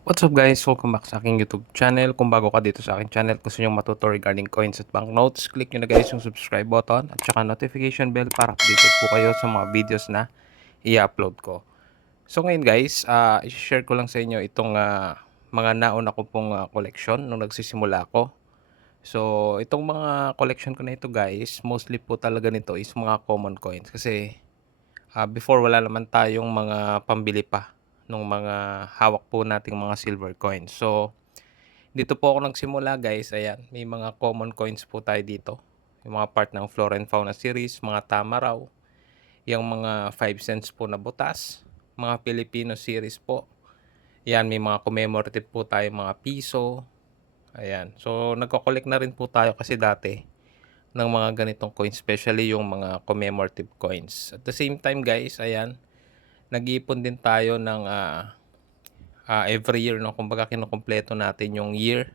What's up guys? Welcome back sa aking YouTube channel. Kung bago ka dito sa aking channel, gusto nyo matuto regarding coins at banknotes, click nyo na guys yung subscribe button at saka notification bell para updated po kayo sa mga videos na i-upload ko. So ngayon guys, i-share ko lang sa inyo itong mga nauna ko pong collection nung nagsisimula ako. So itong mga collection ko na ito guys, mostly po talaga nito is mga common coins kasi before wala naman tayong mga pambili pa nung mga hawak po nating mga silver coins. So dito po ako nagsimula guys, ayan, may mga common coins po tayo dito. Yung mga part ng Flora and Fauna series, mga tama raw, yung mga 5 cents po na butas, mga Filipino series po. Ayan, may mga commemorative po tayo, mga piso. Ayan, so nagko-collect na rin po tayo kasi dati ng mga ganitong coins, especially yung mga commemorative coins. At the same time guys, ayan, nag-iipon din tayo ng every year, no? Kumbaga kinukumpleto natin yung year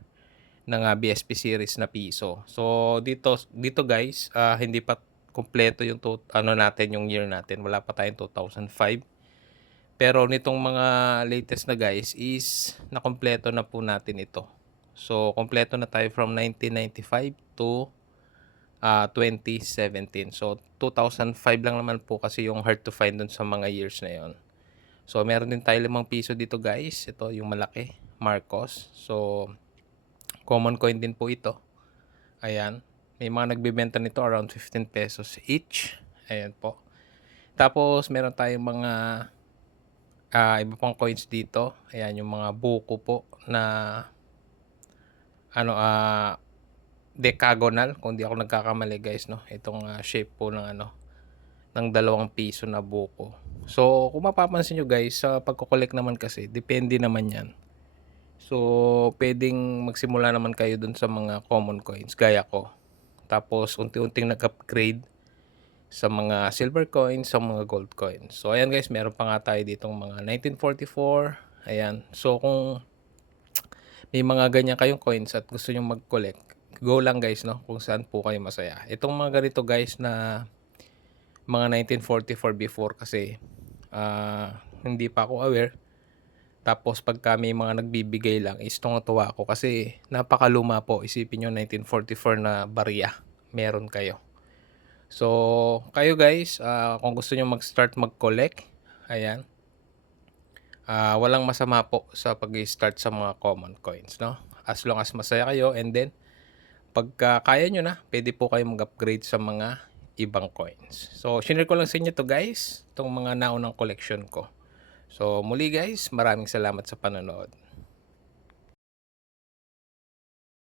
ng BSP series na piso. So dito guys, hindi pa kumpleto yung natin yung year natin. Wala pa tayong 2005. Pero nitong mga latest na guys is nakumpleto na po natin ito. So kumpleto na tayo from 1995 to 2017. So 2005 lang naman po kasi yung hard to find dun sa mga years na yon. So meron din tayo 5 piso dito guys. Ito yung malaki, Marcos. So common coin din po ito. Ayan. May mga nagbebenta nito around 15 pesos each. Ayan po. Tapos meron tayong mga iba pang coins dito. Ayan yung mga buko po na ano decagonal, kung di ako nagkakamali guys, no. Itong shape po ng ng 2 piso na buko. So kung mapapansin nyo guys, sa pagko-collect naman kasi depende naman 'yan. So pwedeng magsimula naman kayo dun sa mga common coins gaya ko. Tapos unti-unting nag-upgrade sa mga silver coins, sa mga gold coins. So ayan guys, meron pa nga tayo ditong mga 1944. Ayan. So kung may mga ganyan kayong coins at gusto nyo mag-collect, go lang guys, no, kung saan po kayo masaya. Itong mga ganito guys na mga 1944 before kasi hindi pa ako aware. Tapos pagka may mga nagbibigay lang is tuwa ako kasi napakaluma po. Isipin nyo 1944 na barya meron kayo. So kayo guys, kung gusto nyo mag-start mag-collect, ayan, walang masama po sa pag-start sa mga common coins, no? As long as masaya kayo, and then pagka kaya nyo na, pwede po kayo mag-upgrade sa mga ibang coins. So shinare ko lang sa inyo to guys, itong mga naunang collection ko. So muli guys, maraming salamat sa panonood.